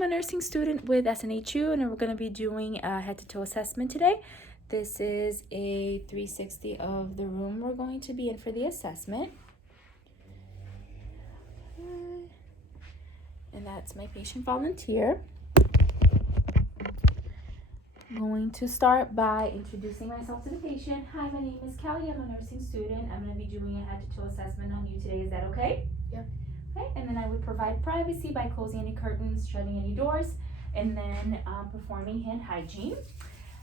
I'm a nursing student with SNHU, and we're going to be doing a head-to-toe assessment today. This is a 360 of the room we're going to be in for the assessment. And that's my patient volunteer. I'm going to start by introducing myself to the patient. Hi, my name is Kelly. I'm a nursing student. I'm going to be doing a head-to-toe assessment on you today. Is that okay? Yep. Okay, and then I would provide privacy by closing any curtains, shutting any doors, and then performing hand hygiene.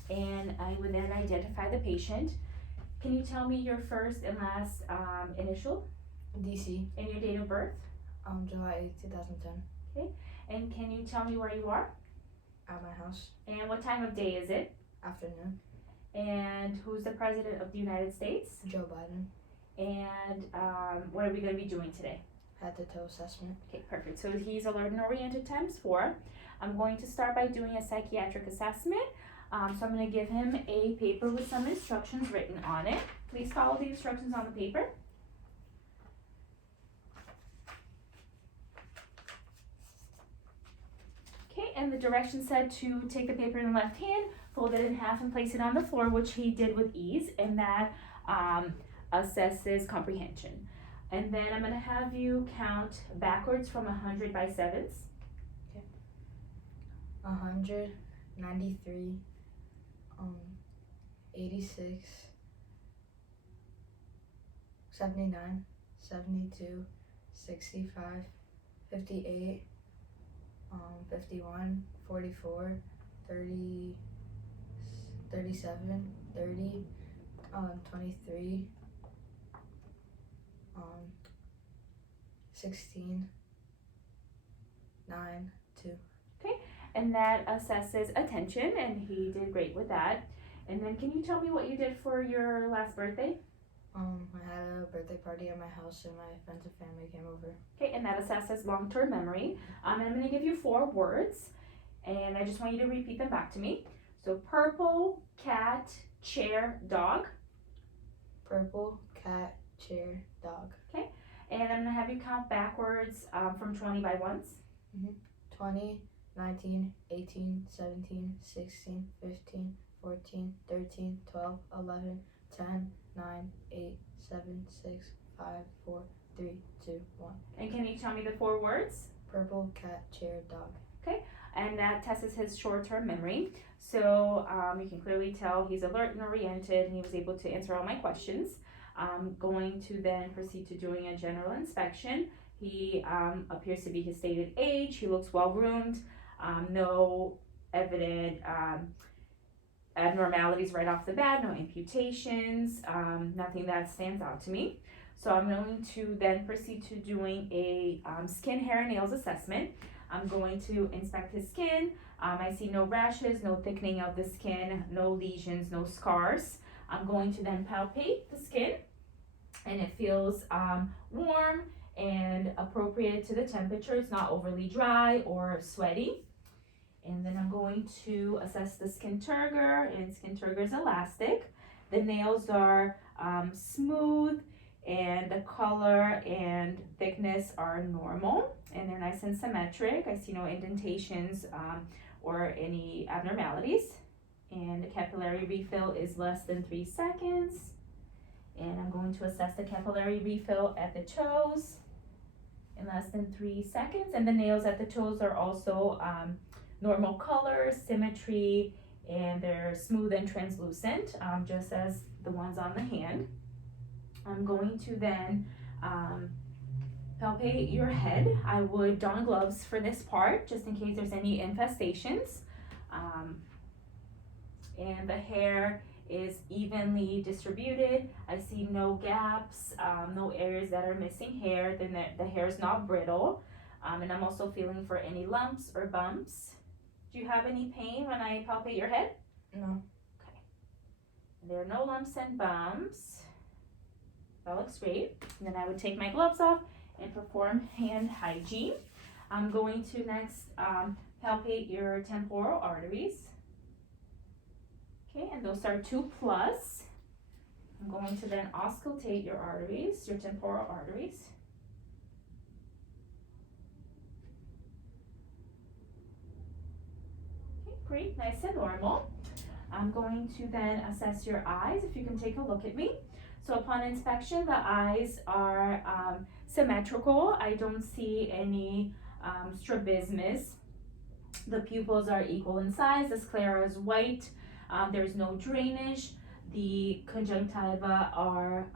And I would then identify the patient. Can you tell me your first and last initial? DC. And your date of birth? July 8th, 2010. Okay, and can you tell me where you are? At my house. And what time of day is it? Afternoon. And who's the President of the United States? Joe Biden. And what are we going to be doing today? Head-to-toe assessment. Okay, perfect. So he's alert and oriented times 4. I'm going to start by doing a psychiatric assessment. So I'm going to give him a paper with some instructions written on it. Please follow the instructions on the paper. Okay, and the directions said to take the paper in the left hand, fold it in half and place it on the floor, which he did with ease, and that assesses comprehension. And then I'm going to have you count backwards from 100 by 7s. Okay. 100, 93, 86, 79, 72, 65, 58, 51, 44, 30, 37, 30, 23, 16, 9, 2. Okay, and that assesses attention, and he did great with that. And then can you tell me what you did for your last birthday? I had a birthday party at my house and my friends and family came over. Okay, and that assesses long-term memory. And I'm going to give you 4 words, and I just want you to repeat them back to me. So purple, cat, chair, dog. Purple, cat, chair, dog. Okay, and I'm going to have you count backwards from 20 by 1s. 20, 19, 18, 17, 16, 15, 14, 13, 12, 11, 10, 9, 8, 7, 6, 5, 4, 3, 2, 1. And can you tell me the 4 words? Purple, cat, chair, dog. Okay, and that tests his short-term memory. So you can clearly tell he's alert and oriented, and he was able to answer all my questions. I'm going to then proceed to doing a general inspection. He appears to be his stated age. He looks well-groomed. No evident abnormalities right off the bat, no amputations, nothing that stands out to me. So I'm going to then proceed to doing a skin, hair, and nails assessment. I'm going to inspect his skin. I see no rashes, no thickening of the skin, no lesions, no scars. I'm going to then palpate the skin, and it feels warm and appropriate to the temperature. It's not overly dry or sweaty. And then I'm going to assess the skin turgor, and skin turgor is elastic. The nails are smooth, and the color and thickness are normal, and they're nice and symmetric. I see no indentations or any abnormalities. And the capillary refill is less than 3 seconds. And I'm going to assess the capillary refill at the toes in less than 3 seconds. And the nails at the toes are also normal color, symmetry, and they're smooth and translucent, just as the ones on the hand. I'm going to then palpate your head. I would don gloves for this part, just in case there's any infestations. And the hair is evenly distributed. I see no gaps, no areas that are missing hair. Then the hair is not brittle. And I'm also feeling for any lumps or bumps. Do you have any pain when I palpate your head? No. Okay. There are no lumps and bumps. That looks great. And then I would take my gloves off and perform hand hygiene. I'm going to next palpate your temporal arteries. Okay, and those are 2+. I'm going to then auscultate your arteries, your temporal arteries. Great, nice and normal. I'm going to then assess your eyes, if you can take a look at me. So upon inspection, the eyes are symmetrical. I don't see any strabismus. The pupils are equal in size. The sclera is white. There's no drainage. The conjunctiva are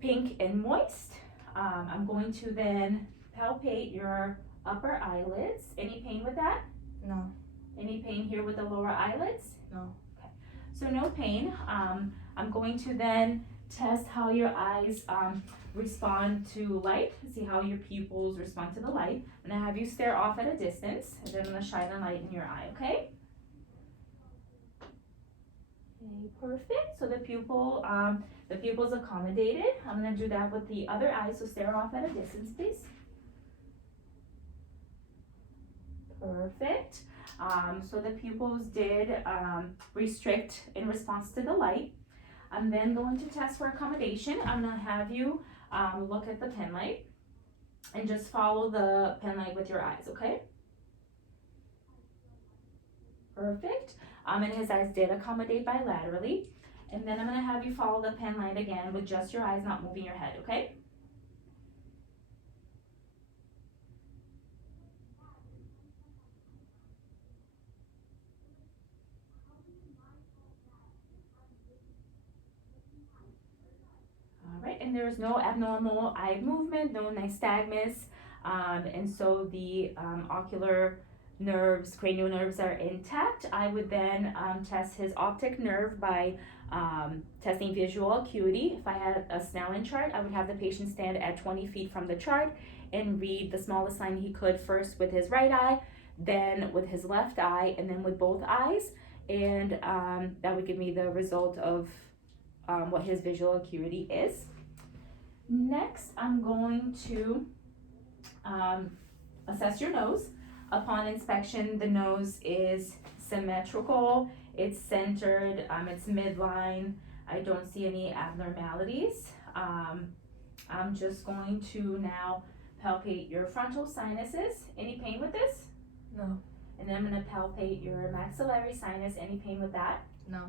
pink and moist. I'm going to then palpate your upper eyelids. Any pain with that? No. Any pain here with the lower eyelids? No. Okay. So no pain. I'm going to then test how your eyes respond to light. See how your pupils respond to the light. I'm gonna have you stare off at a distance, and then I'm gonna shine a light in your eye, okay? Okay, perfect. So the pupil's accommodated. I'm gonna do that with the other eye, so stare off at a distance, please. Perfect. So the pupils did restrict in response to the light. I'm then going to test for accommodation. I'm gonna have you look at the pen light and just follow the pen light with your eyes, okay? Perfect. And his eyes did accommodate bilaterally. And then I'm gonna have you follow the pen light again with just your eyes, not moving your head, okay? All right, and there's no abnormal eye movement, no nystagmus, and so the ocular nerves, cranial nerves are intact. I would then test his optic nerve by testing visual acuity. If I had a Snellen chart, I would have the patient stand at 20 feet from the chart and read the smallest line he could, first with his right eye, then with his left eye, and then with both eyes, and that would give me the result of what his visual acuity is. Next, I'm going to assess your nose. Upon inspection, the nose is symmetrical, it's centered, it's midline. I don't see any abnormalities. I'm just going to now palpate your frontal sinuses. Any pain with this? No. And then I'm going to palpate your maxillary sinus. Any pain with that? No.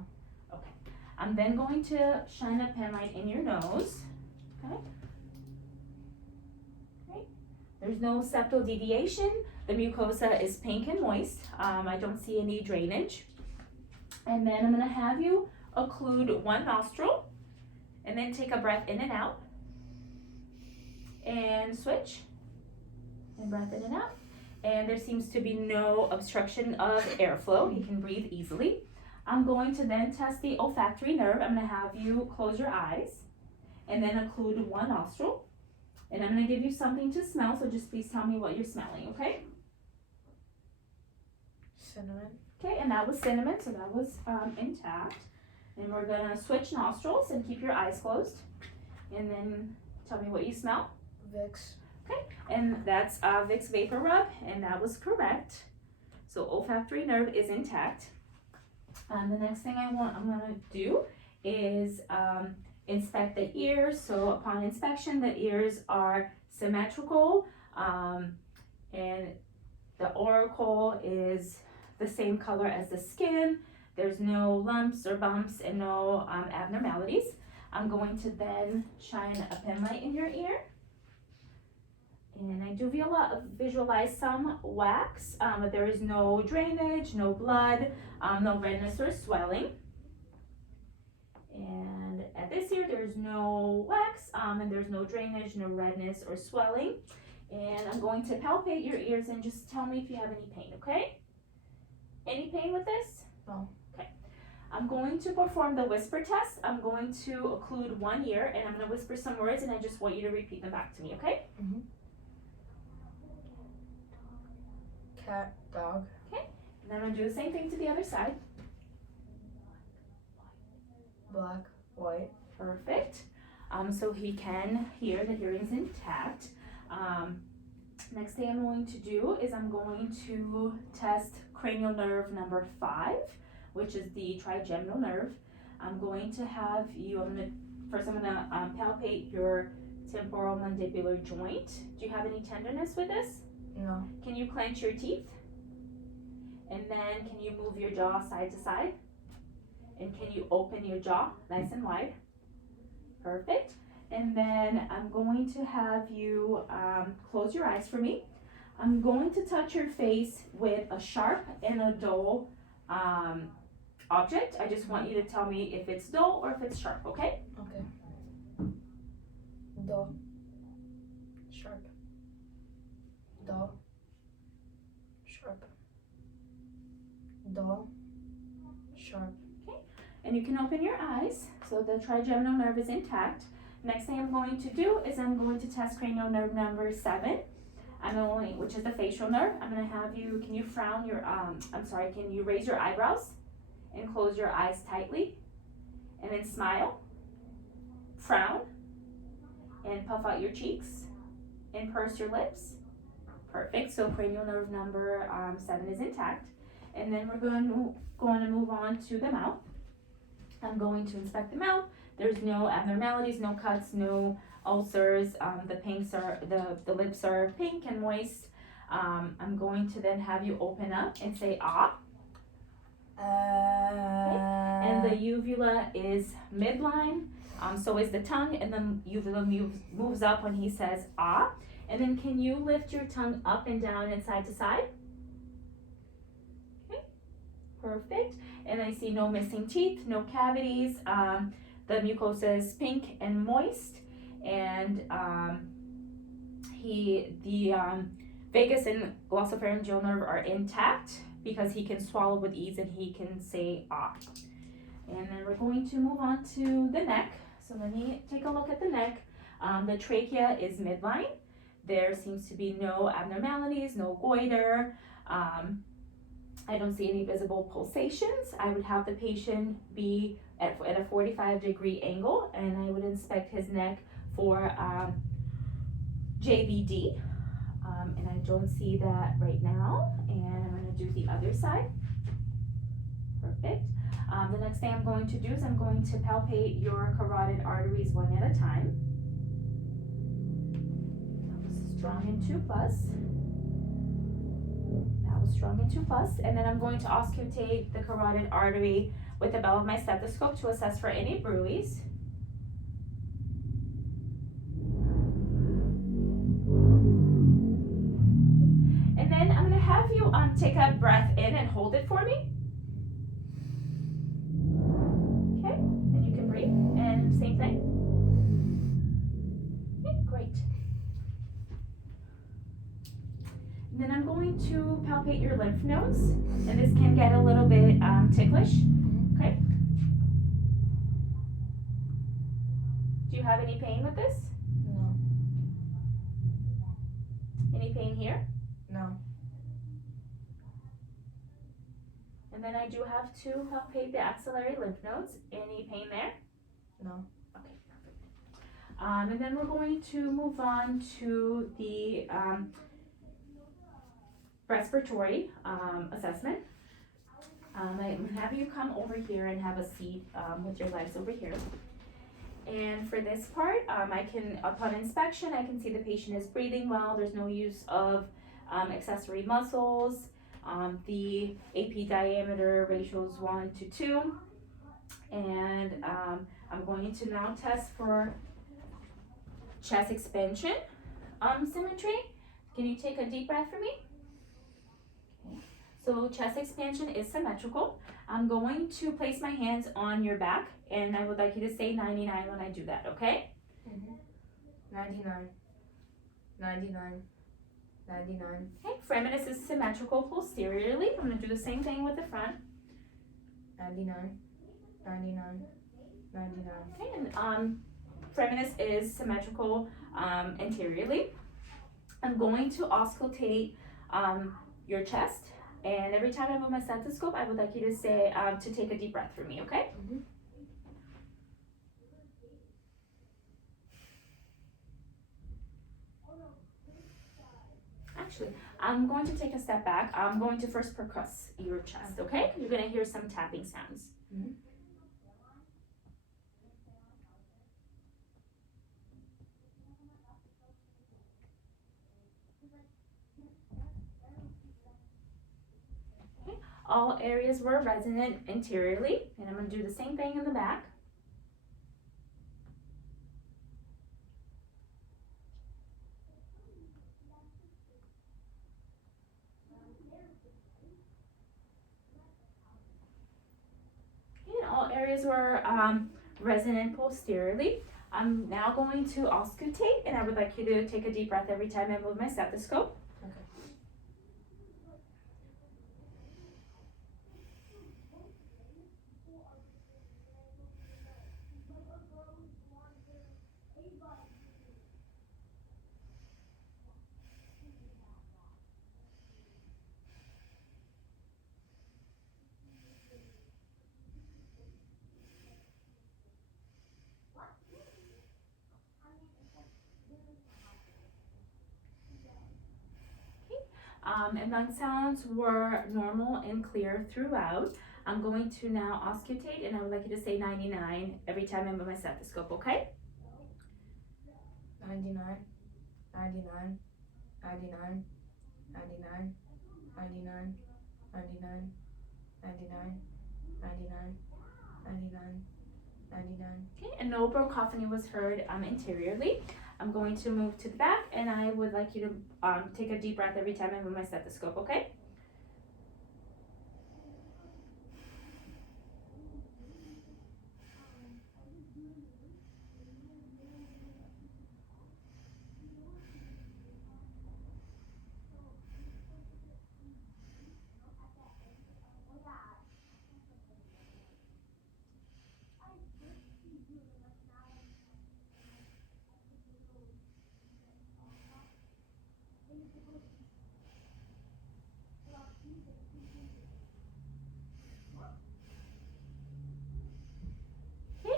Okay. I'm then going to shine a pen light in your nose. Okay. Okay. There's no septal deviation. The mucosa is pink and moist. I don't see any drainage. And then I'm going to have you occlude one nostril and then take a breath in and out. And switch. And breath in and out. And there seems to be no obstruction of airflow. He can breathe easily. I'm going to then test the olfactory nerve. I'm going to have you close your eyes and then occlude one nostril. And I'm going to give you something to smell, so just please tell me what you're smelling, okay? Cinnamon. Okay, and that was cinnamon, so that was intact. And we're going to switch nostrils and keep your eyes closed. And then tell me what you smell. Vicks. Okay, and that's Vicks Vapor Rub, and that was correct. So olfactory nerve is intact. The next thing I'm going to do is inspect the ears. So upon inspection, the ears are symmetrical, and the auricle is the same color as the skin. There's no lumps or bumps and no abnormalities. I'm going to then shine a pen light in your ear. And I do visualize some wax, but there is no drainage, no blood, no redness or swelling. And at this ear, there's no wax, and there's no drainage, no redness or swelling. And I'm going to palpate your ears and just tell me if you have any pain, okay? Any pain with this? No. Okay. I'm going to perform the whisper test. I'm going to occlude one ear, and I'm going to whisper some words, and I just want you to repeat them back to me, okay? Mm-hmm. Cat, dog. Okay. And then I'm going to do the same thing to the other side. Black, white. Perfect. So he can hear, the hearing's intact. Next thing I'm going to do is I'm going to test cranial nerve number 5, which is the trigeminal nerve. I'm going to have you, first I'm going to palpate your temporal mandibular joint. Do you have any tenderness with this? No. Can you clench your teeth? And then can you move your jaw side to side? And can you open your jaw nice and wide? Perfect. And then I'm going to have you close your eyes for me. I'm going to touch your face with a sharp and a dull object. I just want you to tell me if it's dull or if it's sharp, okay? Okay. Dull. Sharp. Dull. Sharp. Dull. Sharp. Okay. And you can open your eyes so the trigeminal nerve is intact. Next thing I'm going to do is I'm going to test cranial nerve number 7. Which is the facial nerve. I'm gonna have you, can you frown your, can you raise your eyebrows and close your eyes tightly? And then smile, frown, and puff out your cheeks, and purse your lips. Perfect, so cranial nerve number 7 is intact. And then we're going to move on to the mouth. I'm going to inspect the mouth. There's no abnormalities, no cuts, no ulcers. The lips are pink and moist. I'm going to then have you open up and say ah. Okay. And the uvula is midline. So is the tongue, and the uvula moves up when he says ah. And then can you lift your tongue up and down and side to side? Okay, perfect. And I see no missing teeth, no cavities. The mucosa is pink and moist, and the vagus and glossopharyngeal nerve are intact because he can swallow with ease and he can say ah. And then we're going to move on to the neck. So let me take a look at the neck. The trachea is midline. There seems to be no abnormalities, no goiter. I don't see any visible pulsations. I would have the patient be at a 45-degree angle, and I would inspect his neck for JVD. And I don't see that right now. And I'm going to do the other side. Perfect. The next thing I'm going to do is I'm going to palpate your carotid arteries one at a time. That was strong in 2+. That was strong in 2+. And then I'm going to auscultate the carotid artery with the bell of my stethoscope to assess for any bruits. And then I'm going to have you take a breath in and hold it for me. Okay, and you can breathe. And same thing. Okay, great. And then I'm going to palpate your lymph nodes, and this can get a little bit ticklish. Okay. Do you have any pain with this? No. Any pain here? No. And then I do have to palpate the axillary lymph nodes. Any pain there? No. Okay, perfect. And then we're going to move on to the respiratory assessment. I'm going to have you come over here and have a seat with your legs over here. And for this part, upon inspection, I can see the patient is breathing well. There's no use of accessory muscles. The AP diameter ratio is 1:2. And I'm going to now test for chest expansion symmetry. Can you take a deep breath for me? Okay. So chest expansion is symmetrical. I'm going to place my hands on your back, and I would like you to say 99 when I do that, okay? 99. 99. 99. Okay, foraminus is symmetrical posteriorly. I'm going to do the same thing with the front. 99. 99. 99. Okay, and foraminus is symmetrical anteriorly. I'm going to auscultate your chest, and every time I move my stethoscope, I would like you to say to take a deep breath for me, okay? Actually, I'm going to take a step back. I'm going to first percuss your chest, okay? You're going to hear some tapping sounds. Okay. All areas were resonant interiorly, and I'm going to do the same thing in the back. And all areas were resonant posteriorly. I'm now going to auscultate, and I would like you to take a deep breath every time I move my stethoscope. Okay. And lung sounds were normal and clear throughout. I'm going to now auscultate, and I would like you to say 99 every time I move my stethoscope, okay? 99, 99, 99, 99, 99, 99, 99, 99, 99, 99. Okay, and no bronchophony was heard interiorly. I'm going to move to the back, and I would like you to take a deep breath every time I move my stethoscope, okay?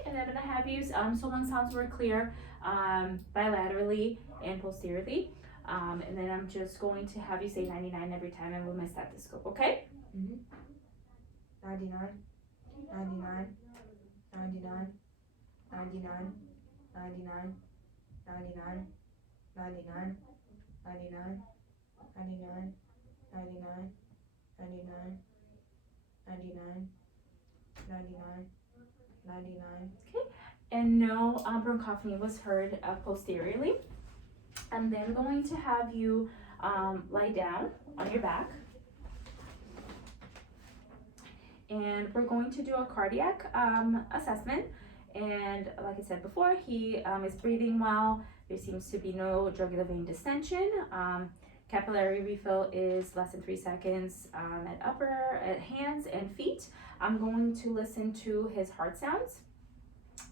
And I'm gonna have you, so lung sounds were clear bilaterally and posteriorly. And then I'm just going to have you say 99 every time I move my stethoscope, okay? 99, 99, 99, 99, 99, 99, 99, 99, 99, 99, 99, 99, 99, 99. Okay, and no bronchophony was heard posteriorly. I'm then going to have you lie down on your back. And we're going to do a cardiac assessment. And like I said before, he is breathing well. There seems to be no jugular vein distension. Capillary refill is less than 3 seconds at hands and feet. I'm going to listen to his heart sounds.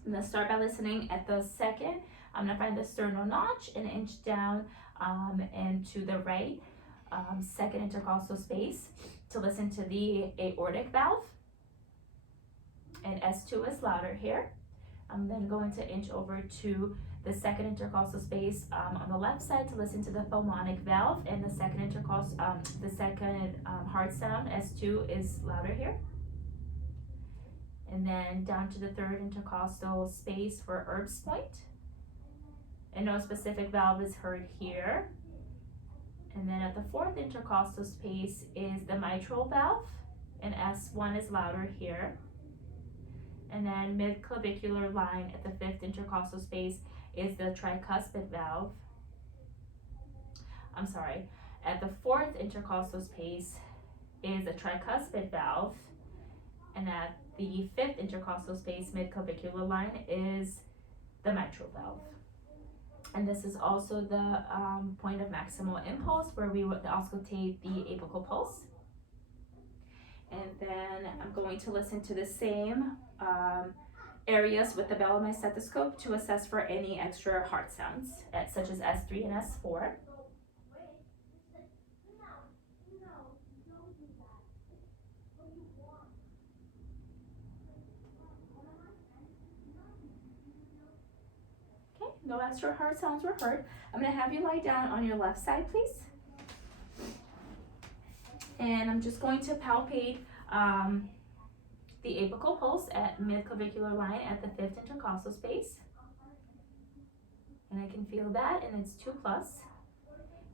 I'm gonna start by listening at the second. I'm gonna find the sternal notch and inch down and to the right second intercostal space to listen to the aortic valve. And S2 is louder here. I'm then going to inch over to the second intercostal space on the left side to listen to the pulmonic valve, and the second intercostal, heart sound, S2 is louder here. And then down to the third intercostal space for Erb's point. And no specific valve is heard here. And then at the fourth intercostal space is the mitral valve, and S1 is louder here. And then mid-clavicular line at the fifth intercostal space is the tricuspid valve. At the fourth intercostal space is the tricuspid valve, and at the fifth intercostal space, mid-clavicular line, is the mitral valve. And this is also the point of maximal impulse where we would auscultate the apical pulse. And then I'm going to listen to the same areas with the bell of my stethoscope to assess for any extra heart sounds, such as S3 and S4. Okay, no extra heart sounds were heard. I'm going to have you lie down on your left side, please. And I'm just going to palpate the apical pulse at mid-clavicular line at the fifth intercostal space. And I can feel that, and it's 2+.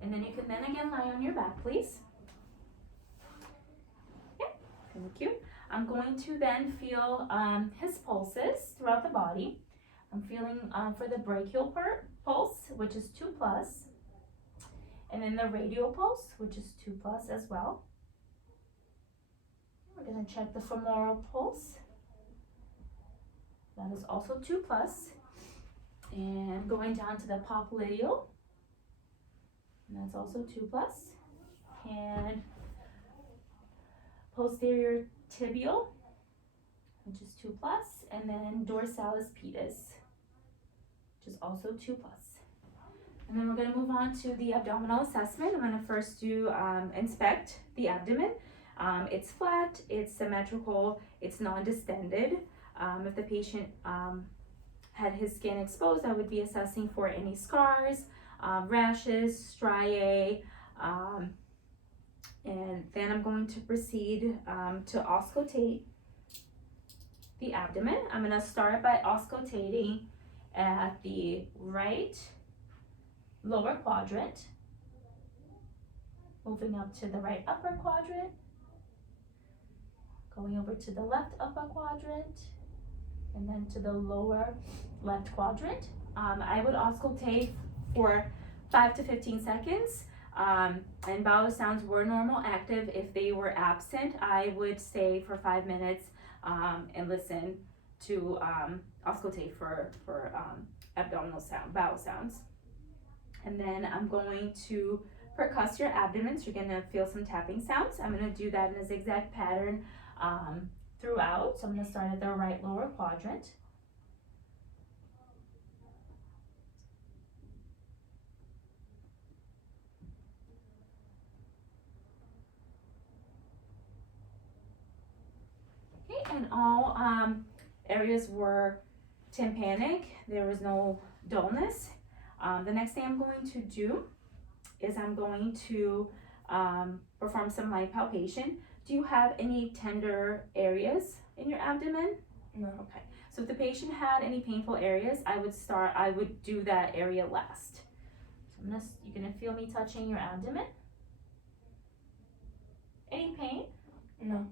And then you can then again lie on your back, please. Okay. Thank you. I'm going to then feel his pulses throughout the body. I'm feeling for the brachial pulse, which is 2 plus, and then the radial pulse, which is 2 plus as well. We're going to check the femoral pulse. That is also 2 plus. And going down to the popliteal, and that's also 2 plus. And posterior tibial, which is 2 plus, and then dorsalis pedis, which is also 2 plus. And then we're going to move on to the abdominal assessment. I'm going to first do inspect the abdomen. It's flat, it's symmetrical, it's non-distended. If the patient had his skin exposed, I would be assessing for any scars, rashes, striae, and then I'm going to proceed to auscultate the abdomen. I'm going to start by auscultating at the right lower quadrant, moving up to the right upper quadrant, going over to the left upper quadrant, and then to the lower left quadrant. I would auscultate for 5 to 15 seconds. And bowel sounds were normal active. If they were absent, I would stay for 5 minutes and listen to auscultate for abdominal bowel sounds. And then I'm going to percuss your abdomen, so you're gonna feel some tapping sounds. I'm gonna do that in a zigzag pattern throughout. So I'm gonna start at the right lower quadrant. And all areas were tympanic. There was no dullness. The next thing I'm going to do is I'm going to perform some light palpation. Do you have any tender areas in your abdomen? No. Okay. So if the patient had any painful areas, I would do that area last. So you're gonna feel me touching your abdomen. Any pain? No.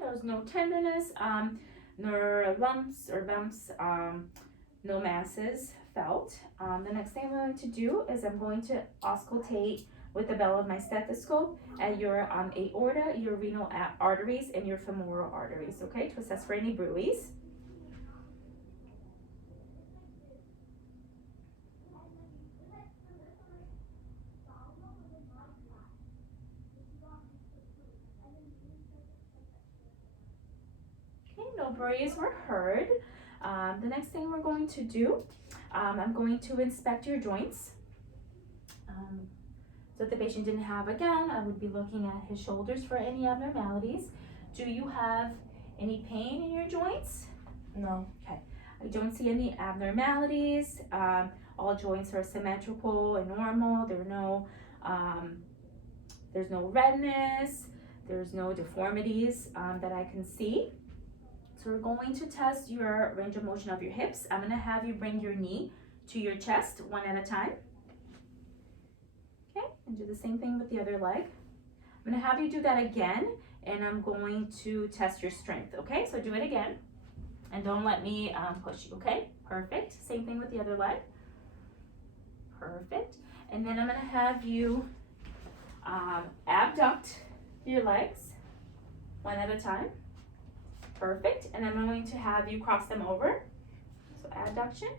There's no tenderness, no lumps or bumps, no masses felt. The next thing I'm going to do is I'm going to auscultate with the bell of my stethoscope at your aorta, your renal arteries, and your femoral arteries, okay, to assess for any bruits. No bruits were heard. The next thing we're going to do, I'm going to inspect your joints. So if the patient didn't have a gown, I would be looking at his shoulders for any abnormalities. Do you have any pain in your joints? No. Okay. I don't see any abnormalities. All joints are symmetrical and normal. There's no redness. There's no deformities that I can see. So we're going to test your range of motion of your hips. I'm gonna have you bring your knee to your chest one at a time. Okay, and do the same thing with the other leg. I'm gonna have you do that again, and I'm going to test your strength, okay? So do it again, and don't let me push you, okay? Perfect, same thing with the other leg. Perfect, and then I'm gonna have you abduct your legs one at a time. Perfect, and I'm going to have you cross them over, so adduction,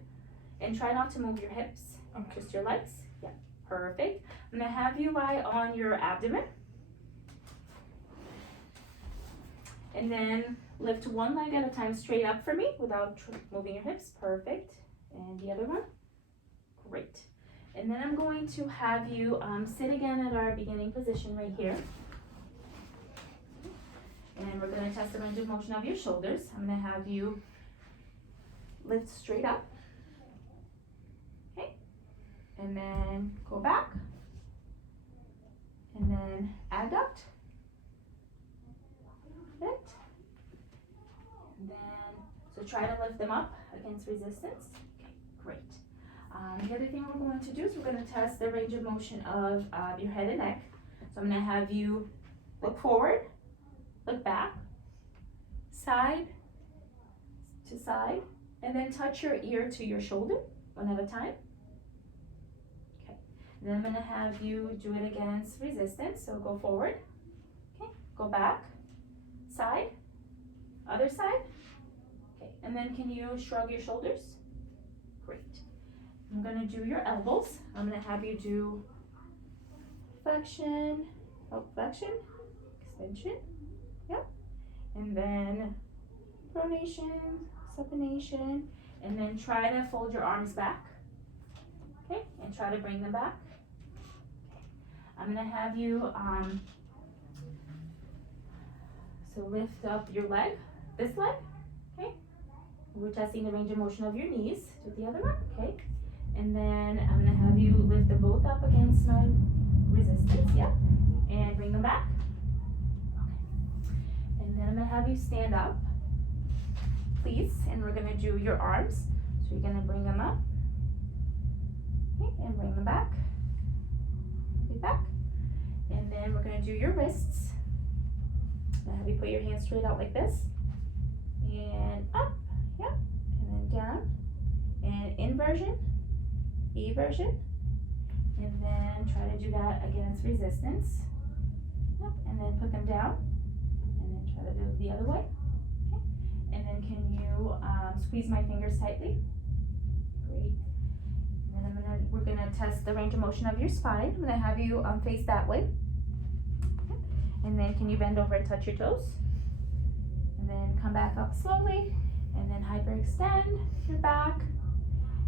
and try not to move your hips, just your legs. Yeah, perfect. I'm gonna have you lie on your abdomen, and then lift one leg at a time straight up for me without moving your hips. Perfect, and the other one. Great, and then I'm going to have you sit again at our beginning position right here. And we're going to test the range of motion of your shoulders. I'm going to have you lift straight up. Okay. And then go back. And then adduct. Perfect. And then, so try to lift them up against resistance. Okay, great. The other thing we're going to do is we're going to test the range of motion of your head and neck. So I'm going to have you look forward, look back, side to side, and then touch your ear to your shoulder one at a time. Okay. And then I'm going to have you do it against resistance. So go forward, okay, go back, side, other side. Okay, and then can you shrug your shoulders? Great. I'm going to do your elbows. I'm going to have you do flexion, extension, yep. And then pronation, supination, and then try to fold your arms back, okay, and try to bring them back. I'm going to have you, so lift up your leg, this leg, okay. We're testing the range of motion of your knees. Do the other one, okay. And then I'm going to have you lift them both up against my resistance, yeah, and bring them back. Okay. And then I'm going to have you stand up, please, and we're going to do your arms. So you're going to bring them up, okay, and bring them back, back. And then we're going to do your wrists. I'm going to have you put your hands straight out like this, and up, yeah, and then down, and inversion, eversion, and then try to do that against resistance, yep, and then put them down, and then try to do it the other way, okay, and then can you squeeze my fingers tightly? Great. And then we're gonna test the range of motion of your spine. I'm gonna have you face that way, okay. And then can you bend over and touch your toes, and then come back up slowly, and then hyperextend your back.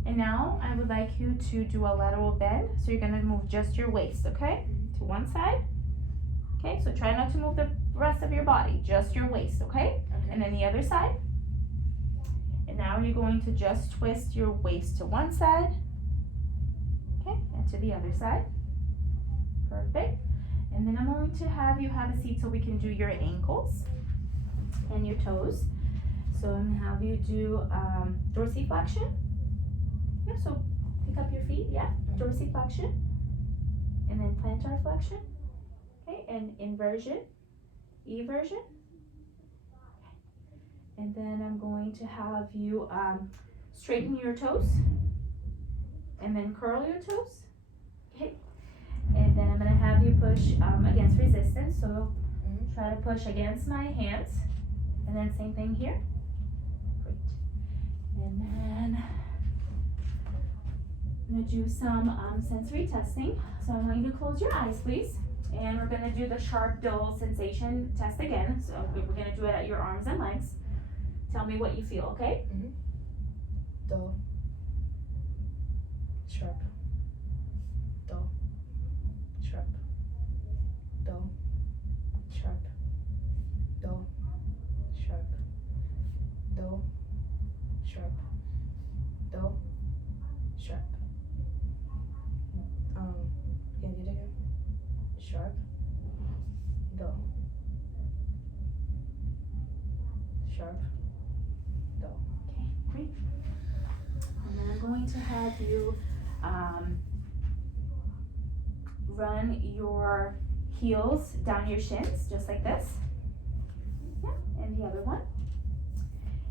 And now I would like you to do a lateral bend. So you're gonna move just your waist, okay? To one side. Okay, so try not to move the rest of your body, just your waist, okay? And then the other side. And now you're going to just twist your waist to one side, okay, and to the other side. Perfect. And then I'm going to have you have a seat so we can do your ankles and your toes. So I'm gonna have you do dorsiflexion. Yeah, so pick up your feet, yeah, dorsiflexion, and then plantar flexion, okay, and inversion, eversion, okay. And then I'm going to have you straighten your toes, and then curl your toes, okay, and then I'm going to have you push against resistance, so try to push against my hands, and then same thing here, great, and then I'm going to do some sensory testing. So I'm going to close your eyes, please. And we're going to do the sharp, dull sensation test again. So we're going to do it at your arms and legs. Tell me what you feel, okay? Dull. Sharp. Dull. Sharp. Dull. Sharp. Dull. Sharp. Dull. Sharp. Dull. Sharp. Can you do it again? Sharp, dull. Sharp, dull. Okay, great. And then I'm going to have you run your heels down your shins, just like this. Yeah, and the other one.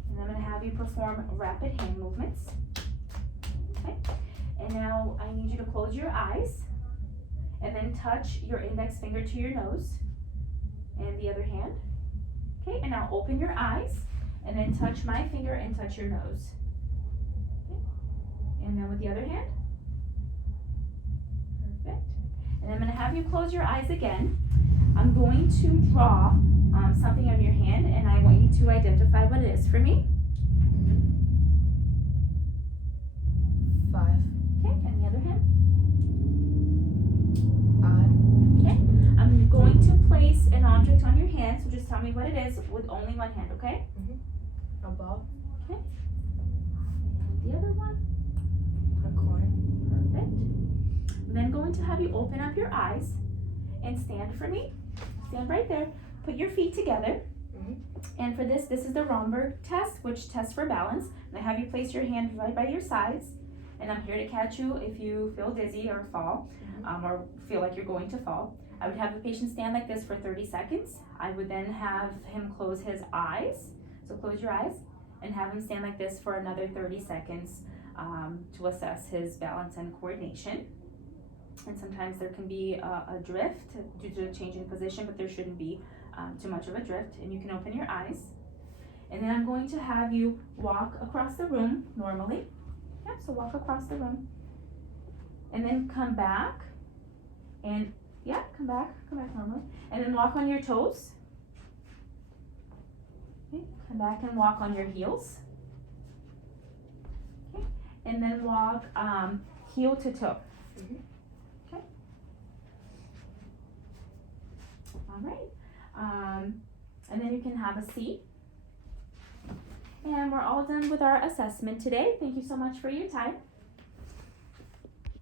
And I'm going to have you perform rapid hand movements. Okay. And now I need you to close your eyes and then touch your index finger to your nose and the other hand. Okay, and now open your eyes and then touch my finger and touch your nose. Okay. And then with the other hand. Perfect. And I'm going to have you close your eyes again. I'm going to draw something on your hand and I want you to identify what it is for me. 5. Okay, and the other hand. I. Okay, I'm going to place an object on your hand, so just tell me what it is with only one hand, okay? A ball. Okay. And the other one. A coin. Perfect. I'm then going to have you open up your eyes and stand for me. Stand right there. Put your feet together. And for this is the Romberg test, which tests for balance. And I have you place your hand right by your sides. and I'm here to catch you if you feel dizzy or fall, or feel like you're going to fall. I would have the patient stand like this for 30 seconds. I would then have him close his eyes. So close your eyes and have him stand like this for another 30 seconds to assess his balance and coordination. And sometimes there can be a drift due to a change in position, but there shouldn't be too much of a drift. And you can open your eyes. And then I'm going to have you walk across the room normally. Yeah, so walk across the room. And then come back. And yeah, come back normally. And then walk on your toes. Okay, come back and walk on your heels. Okay, and then walk heel to toe. Okay. All right. And then you can have a seat. And we're all done with our assessment today. Thank you so much for your time.